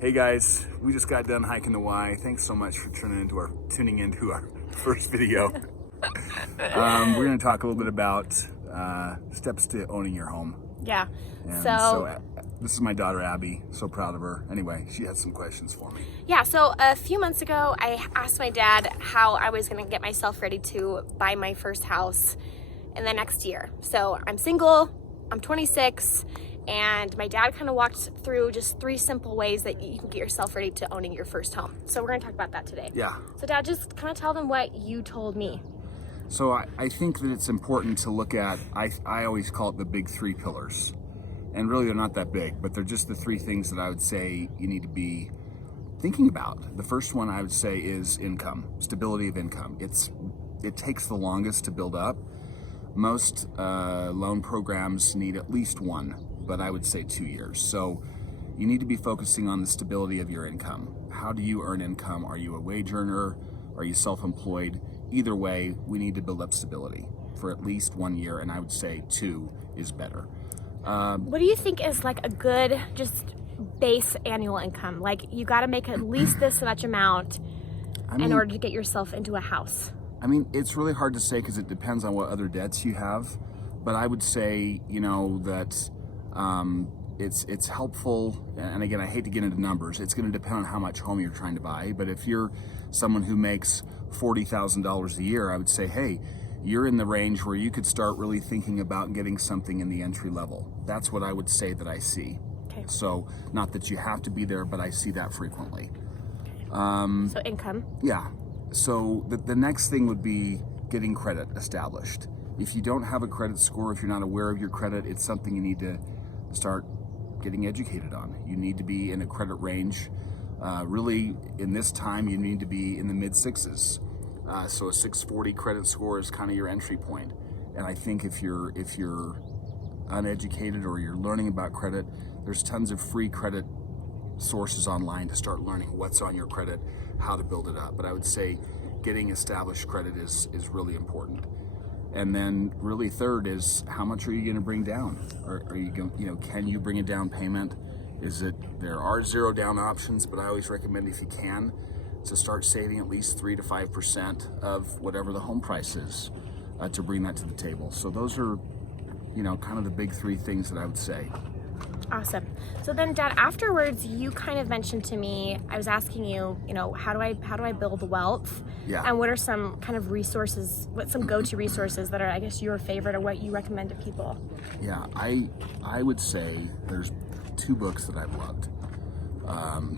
Hey guys, we just got done hiking the Y. Thanks so much for tuning into our first video. We're going to talk a little bit about steps to owning your home. Yeah. And so this is my daughter Abby. So proud of her. Anyway, she had some questions for me. Yeah. So a few months ago, I asked my dad how I was going to get myself ready to buy my first house in the next year. So I'm single. I'm 26. And my dad kind of walked through just 3 simple ways that you can get yourself ready to owning your first home. So we're going to talk about that today. Yeah. So Dad, just kind of tell them what you told me. So I think that it's important to look at, I always call it the big 3 pillars. And really they're not that big, but they're just the 3 things that I would say you need to be thinking about. The first one I would say is income, stability of income. It takes the longest to build up. Most loan programs need at least 1, but I would say 2 years. So you need to be focusing on the stability of your income. How do you earn income? Are you a wage earner? Are you self-employed? Either way, we need to build up stability for at least 1 year, and I would say 2 is better. What do you think is like a good just base annual income? Like you got to make at least this much amount in order to get yourself into a house. I mean, it's really hard to say because it depends on what other debts you have, but I would say, that it's helpful, and again, I hate to get into numbers. It's going to depend on how much home you're trying to buy, but if you're someone who makes $40,000 a year, I would say, hey, you're in the range where you could start really thinking about getting something in the entry level. That's what I would say that I see. Okay. So not that you have to be there, but I see that frequently. So income. Yeah. So the next thing would be getting credit established. If you don't have a credit score, if you're not aware of your credit, it's something you need to start getting educated on. You need to be in a credit range. Really, in this time, you need to be in the mid-6s. So a 640 credit score is kind of your entry point. And I think if you're uneducated or you're learning about credit, there's tons of free credit sources online to start learning what's on your credit, how to build it up. But I would say getting established credit is really important. And then really third is how much are you going to bring down? Are you going, can you bring a down payment? There are 0 down options, but I always recommend if you can to start saving at least 3 to 5% of whatever the home price is to bring that to the table. So those are, kind of the big 3 things that I would say. Awesome. So then Dad, afterwards you kind of mentioned to me, I was asking you, how do I build wealth? Yeah. And what are some kind of resources, some go-to resources that are, I guess, your favorite or what you recommend to people? Yeah, I would say there's 2 books that I've loved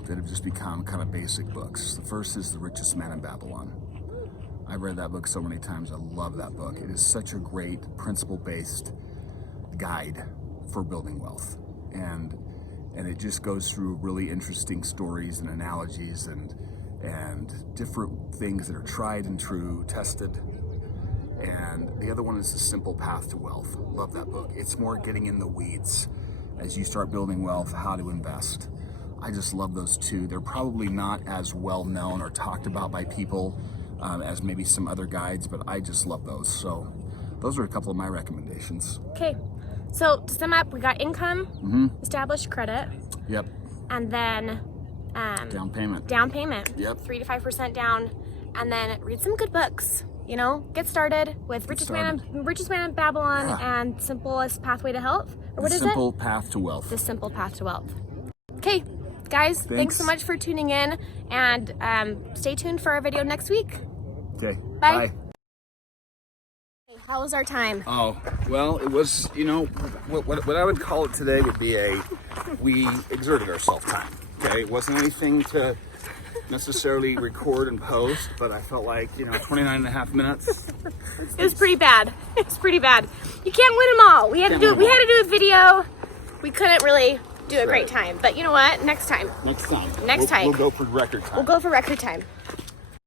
that have just become kind of basic books. The first is The Richest Man in Babylon. I've read that book so many times. I love that book. It is such a great principle-based guide for building wealth. And it just goes through really interesting stories and analogies and different things that are tried and true, tested. And the other one is The Simple Path to Wealth. Love that book. It's more getting in the weeds as you start building wealth, how to invest. I just love those 2. They're probably not as well known or talked about by people as maybe some other guides, but I just love those. So those are a couple of my recommendations. Okay. So to sum up, we got income, established credit. Yep. And then down payment. Down payment. Yep. 3 to 5% down, and then read some good books. Get started with Richest Man in Babylon and Simplest Pathway to Health. Or what is it? The Simple Path to Wealth. The Simple Path to Wealth. Okay, guys, thanks so much for tuning in, and stay tuned for our video next week. Okay. Bye. How was our time? Oh, well, it was, what I would call it today would be we exerted ourselves time, okay? It wasn't anything to necessarily record and post, but I felt like, 29 and a half minutes. It was pretty bad. It was pretty bad. You can't win them all. We had to do a video. We couldn't really do a great time, but you know what? Next time. We'll go for record time. We'll go for record time.